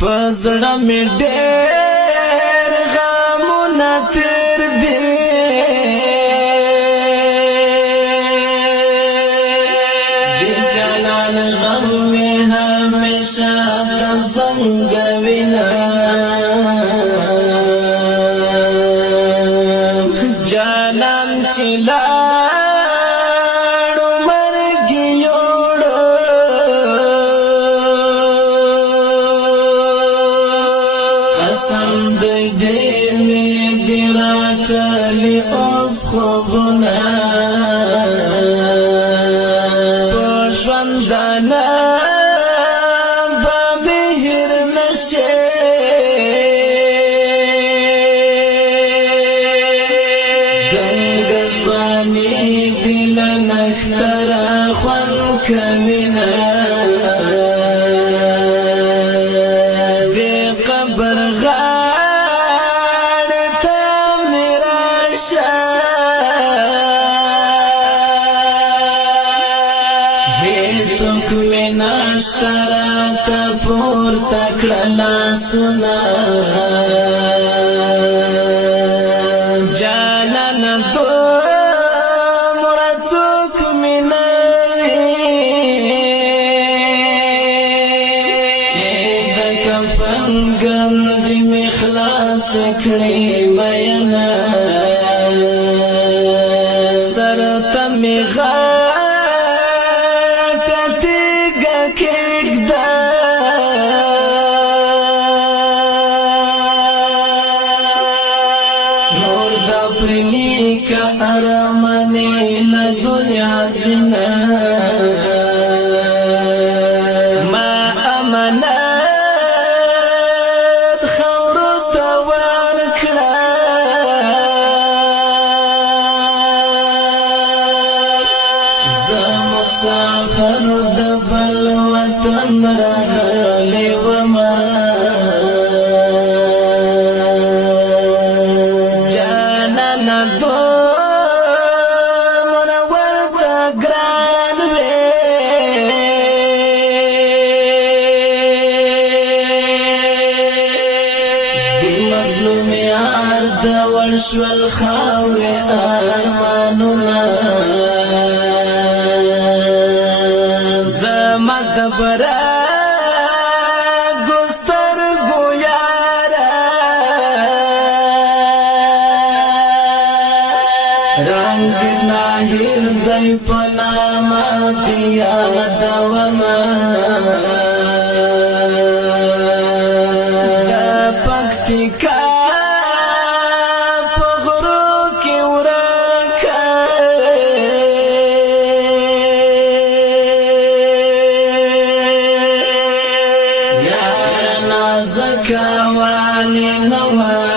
پزړه مې ډېر غمونه تېر دي د جانان غم مې همیشه د زنګوینه جانان چې لاړو مرګ یوړو قسم دوی ډېر مې دي راکړي اوس خوبونه په ژوندانه به مې هېر نه شي نخترا خوان کمینه دی قبر غاړه ته مې راشه هېڅوک مې نشته راته پورته کړه لاسونه جانانه ګندې مې خلاص کړې مینا سر ته مې غاټه تیږه کېږده نور دا پرې لیکه ارمانې له دنیا ځینه ما امانه مسافر د بل وطن راغلی وما جانانه دومره ورته ګران وې د مظلوم یار د وړ شول خاورې ارمانونه دبره ګستر ګویاره رنگ ناهیر دی په نامه کې یادومه د پکتیکا په غرو کې ورکه زکاوانی نوا